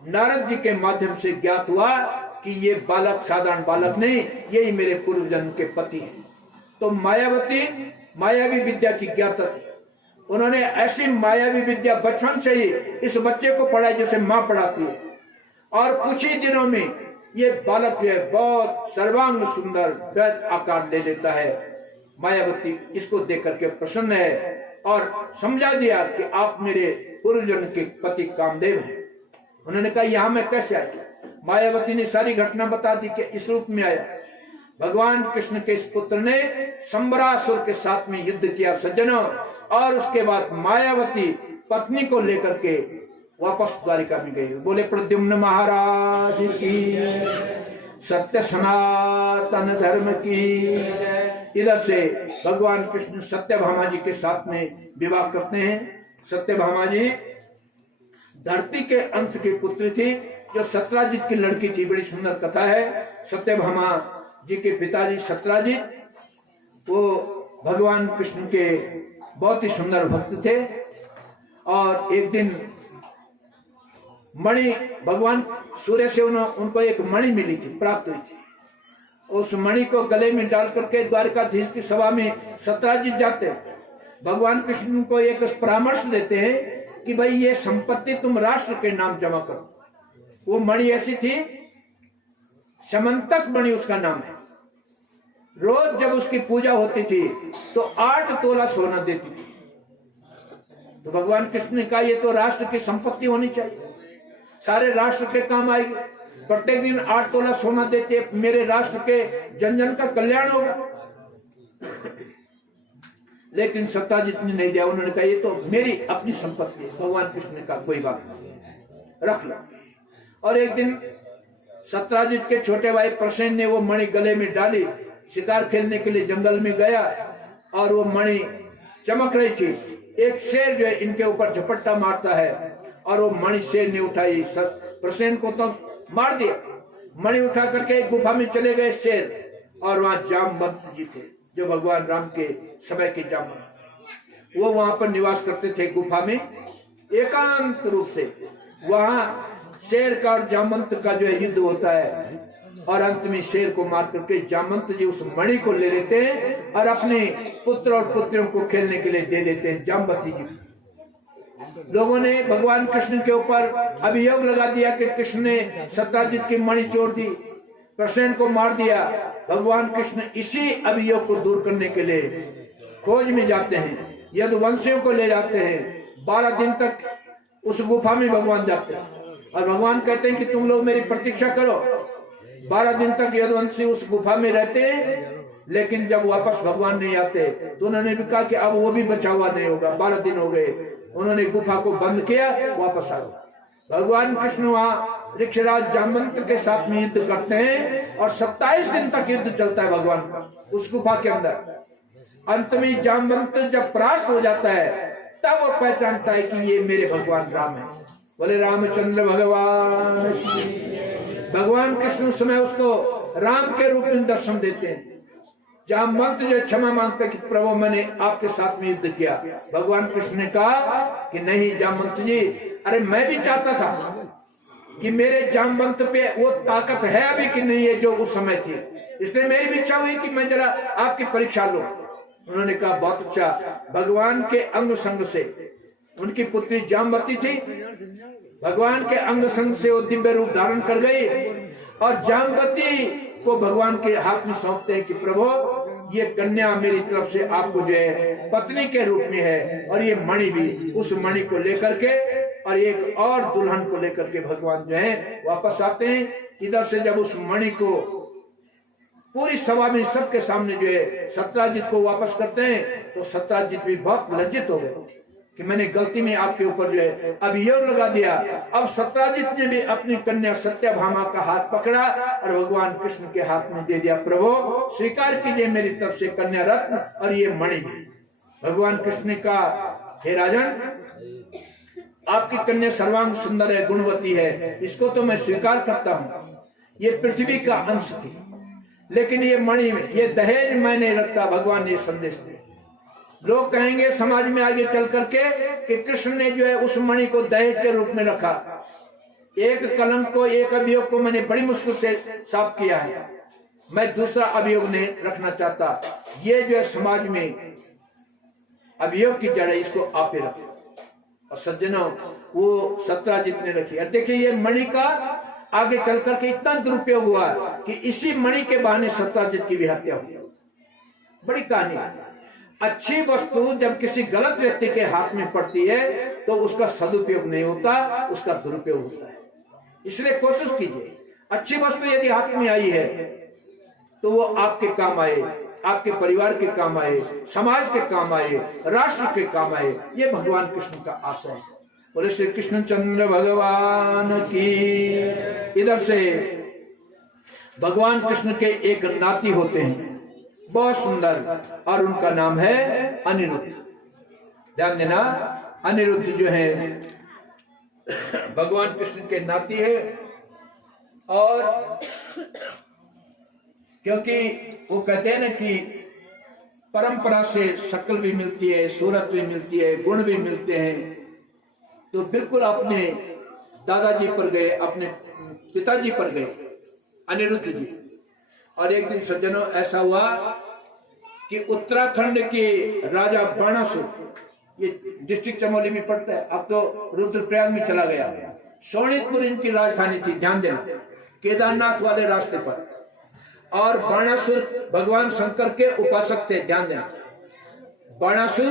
नारद जी के माध्यम से ज्ञात हुआ कि ये बालक साधारण बालक नहीं, यही मेरे पूर्व जन्म के पति हैं। तो मायावती मायावी विद्या की ज्ञाता थी। उन्होंने ऐसी मायावी विद्या बचपन से ही इस बच्चे को पढ़ाई जैसे माँ पढ़ाती है। और कुछ ही दिनों में ये बालक जो है बहुत सर्वांग सुंदर वैद आकार ले लेता है। मायावती इसको देख करके प्रसन्न है और समझा दिया कि आप मेरे पूर्व जन्म के पति कामदेव हैं। उन्होंने कहा, यहाँ मैं कैसे आई? मायावती ने सारी घटना बता दी कि इस रूप में आया। भगवान कृष्ण के इस पुत्र ने संबरासुर के साथ में युद्ध किया सज्जनों, और उसके बाद मायावती पत्नी को लेकर के वापस द्वारिका में गए। बोले प्रद्युम्न महाराज की, सत्य सनातन धर्म की। इधर से भगवान कृष्ण सत्यभामा जी के साथ में विवाह करते हैं। सत्यभामा जी धरती के अंश की पुत्री थी, जो सत्राजित की लड़की थी। बड़ी सुंदर कथा है। सत्यभामा जी के पिताजी सत्राजित, वो भगवान कृष्ण के बहुत ही सुंदर भक्त थे। और एक दिन मणि, भगवान सूर्य से उनको एक मणि मिली थी, प्राप्त हुई थी। उस मणि को गले में डाल करके द्वारकाधीश की सभा में सत्राजित जाते हैं। भगवान कृष्ण को एक परामर्श देते हैं कि भाई ये संपत्ति तुम राष्ट्र के नाम जमा करो। वो मणि ऐसी थी, समंतक मणि उसका नाम है। रोज जब उसकी पूजा होती थी तो 8 तोला सोना देती थी। तो भगवान कृष्ण ने कहा, ये तो राष्ट्र की संपत्ति होनी चाहिए, सारे राष्ट्र के काम आएगी। प्रत्येक दिन 8 तोला सोना देते, मेरे राष्ट्र के जन जन का कल्याण होगा। लेकिन सत्याजित ने नहीं दिया। उन्होंने कहा, ये तो मेरी अपनी संपत्ति है। भगवान कृष्ण ने कहा, कोई बात नहीं, रख लो। और एक दिन सत्याजित के छोटे भाई प्रसेन ने वो मणि गले में डाली, शिकार खेलने के लिए जंगल में गया और वो मणि चमक रही थी। एक शेर जो है इनके ऊपर झपट्टा मारता है और वो मणि शेर ने उठाई, प्रसेन को तो मार दिया। मणि उठा करके एक गुफा में चले गए शेर, और वहां जामवंत जी थे, जो भगवान राम के समय के जामवंत। वो वहां पर निवास करते थे गुफा में एकांत रूप से। वहां शेर का और जामवंत का जो है युद्ध होता है, और अंत में शेर को मार करके जामवंत जी उस मणि को ले लेते हैं और अपने पुत्र और पुत्रियों को खेलने के लिए दे देते हैं जामवती जी। लोगों ने भगवान कृष्ण के ऊपर अभियोग लगा दिया कि कृष्ण ने सत्यजित की मणि चोर दी, कृष्ण को मार दिया। भगवान कृष्ण इसी अभियोग को दूर करने के लिए खोज में जाते हैं, यदुवंशियों को ले जाते हैं। 12 दिन तक उस गुफा में भगवान जाते हैं और भगवान कहते हैं कि तुम लोग मेरी प्रतीक्षा करो। 12 दिन तक यदुवंशी उस गुफा में रहते हैं, लेकिन जब वापस भगवान नहीं आते तो उन्होंने भी कहा कि अब वो भी बचा हुआ नहीं होगा। 12 दिन हो गए, उन्होंने गुफा को बंद किया, वापस आ गए। भगवान कृष्ण वहाँ ऋक्षराज जामवंत के साथ में युद्ध करते हैं और 27 दिन तक युद्ध चलता है भगवान का उस गुफा के अंदर। अंत में जामवंत जब परास्त हो जाता है तब वो पहचानता है कि ये मेरे भगवान राम है। बोले रामचंद्र भगवान। भगवान कृष्ण उस समय उसको राम के रूप में दर्शन देते हैं। जामवंत जो क्षमा मांगता है कि प्रभु मैंने आपके साथ में युद्ध किया। भगवान कृष्ण ने कहा कि नहीं जामवंत जी, अरे मैं भी चाहता था कि मेरे जामवंत पे वो ताकत है अभी कि नहीं है जो उस समय थी, इसलिए मेरी भी इच्छा हुई कि मैं जरा आपकी परीक्षा लूं। उन्होंने कहा बहुत अच्छा। भगवान के अंग संग से उनकी पुत्री जामवती थी, भगवान के अंग संग से वो दिव्य रूप धारण कर गई और जामवती को भगवान के हाथ में सौंपते हैं कि प्रभु ये कन्या मेरी तरफ से आपको जो है पत्नी के रूप में है, और ये मणि भी, उस मणि को लेकर के और एक और दुल्हन को लेकर के भगवान जो है वापस आते हैं। इधर से जब उस मणि को पूरी सभा में सबके सामने जो है सत्यजित को वापस करते हैं तो सत्यजित भी बहुत लज्जित हो गए कि मैंने गलती में आपके ऊपर जो है अभियोग लगा दिया। अब सत्यजित ने भी अपनी कन्या सत्यभामा का हाथ पकड़ा और भगवान कृष्ण के हाथ में दे दिया। प्रभु स्वीकार कीजिए मेरी तरफ से कन्या रत्न और ये मणि। भगवान कृष्ण ने कहा हे राजन, आपकी कन्या सर्वांग सुंदर है, गुणवती है, इसको तो मैं स्वीकार करता हूँ, ये पृथ्वी का अंश थी, लेकिन ये मणि ये दहेज मैं नहीं रखता। भगवान ने संदेश दिया। लोग कहेंगे समाज में आगे चल करके कि कृष्ण ने जो है उस मणि को दहेज के रूप में रखा। एक कलंक को, एक अभियोग को मैंने बड़ी मुश्किल से साफ किया है, मैं दूसरा अभियोग नहीं रखना चाहता। ये जो है समाज में अभियोग की जड़ है, इसको आप ही रखो। और सज्जनों, वो सत्यजित ने रखी। देखिए ये मणि का आगे चल करके इतना दुरुपयोग हुआ कि इसी मणि के बहाने सत्यजित की भी हत्या हुई। बड़ी कहानी है। अच्छी वस्तु जब किसी गलत व्यक्ति के हाथ में पड़ती है तो उसका सदुपयोग नहीं होता, उसका दुरुपयोग होता है। इसलिए कोशिश कीजिए, अच्छी वस्तु यदि हाथ में आई है तो वो आपके काम आए, आपके परिवार के काम आए, समाज के काम आए, राष्ट्र के काम आए। ये भगवान कृष्ण का आशय है। बोले श्री कृष्ण चंद्र भगवान की। इधर से भगवान कृष्ण के एक नाती होते हैं, बहुत सुंदर, और उनका नाम है अनिरुद्ध। ध्यान देना, अनिरुद्ध जो है भगवान कृष्ण के नाती है। और क्योंकि वो कहते हैं ना कि परंपरा से शक्ल भी मिलती है, सूरत भी मिलती है, गुण भी मिलते हैं, तो बिल्कुल अपने दादाजी पर गए, अपने पिताजी पर गए अनिरुद्ध जी। और एक दिन सज्जनों ऐसा हुआ कि उत्तराखंड के राजा बाणासुर, ये डिस्ट्रिक्ट चमोली में पड़ता है, अब तो रुद्रप्रयाग में चला गया, शोणितपुर इनकी राजधानी थी। ध्यान देना, केदारनाथ वाले रास्ते पर। और बाणासुर भगवान शंकर के उपासक थे। ध्यान देना, बाणासुर